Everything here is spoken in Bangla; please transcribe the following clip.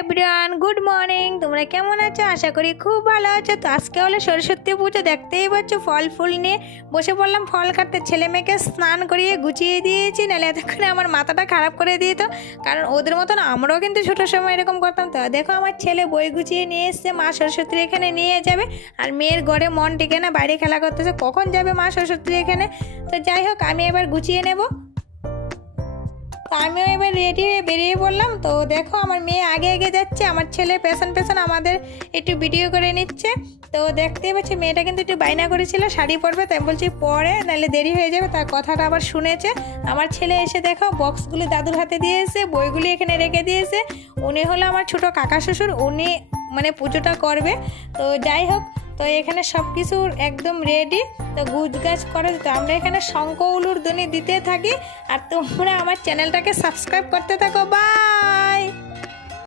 Everyone, good morning. তোমরা কেমন আছো? আশা করি খুব ভালো আছো। তো আজকে হলো সরস্বতী পুজো, দেখতেই পাচ্ছ ফল ফুল নিয়ে বসে পড়লাম ফল কাটতে। ছেলে মেয়েকে স্নান করিয়ে গুছিয়ে দিয়েছি, নাহলে এতক্ষণে আমার মাথাটা খারাপ করে দিত। কারণ ওদের মতন আমরাও কিন্তু ছোটো সময় এরকম করতাম। তো দেখো আমার ছেলে বই গুছিয়ে নিয়ে এসছে, মা সরস্বতীর এখানে নিয়ে যাবে। আর মেয়ের ঘরে মন টেকে না, বাইরে খেলা করতেছে, কখন যাবে মা সরস্বতীর এখানে। তো যাই হোক, আমি এবার গুছিয়ে নেবো। তো আমিও এবার রেডি হয়ে বেরিয়ে পড়লাম। তো দেখো আমার মেয়ে আগে আগে যাচ্ছে, আমার ছেলে পেছন পেছন আমাদের একটু ভিডিও করে নিচ্ছে। তো দেখতেই পাচ্ছি মেয়েটা কিন্তু একটু বায়না করেছিল শাড়ি পরবে, তাই বলছি পরে নাহলে দেরি হয়ে যাবে। তার কথাটা আবার শুনেছে। আমার ছেলে এসে দেখো বক্সগুলি দাদুর হাতে দিয়েছে, বইগুলি এখানে রেখে দিয়েছে। উনি হলো আমার ছোটো কাকা শ্বশুর, উনি মানে পুজোটা করবে। তো যাই হোক, তো এখানে সব কিছু একদম রেডি। তো গুজগাছ করে তো আমরা এখানে শঙ্খ উলুর ধ্বনি দিতে থাকি। আর তোমরা আমার চ্যানেলটাকে সাবস্ক্রাইব করতে থাকো। বাই।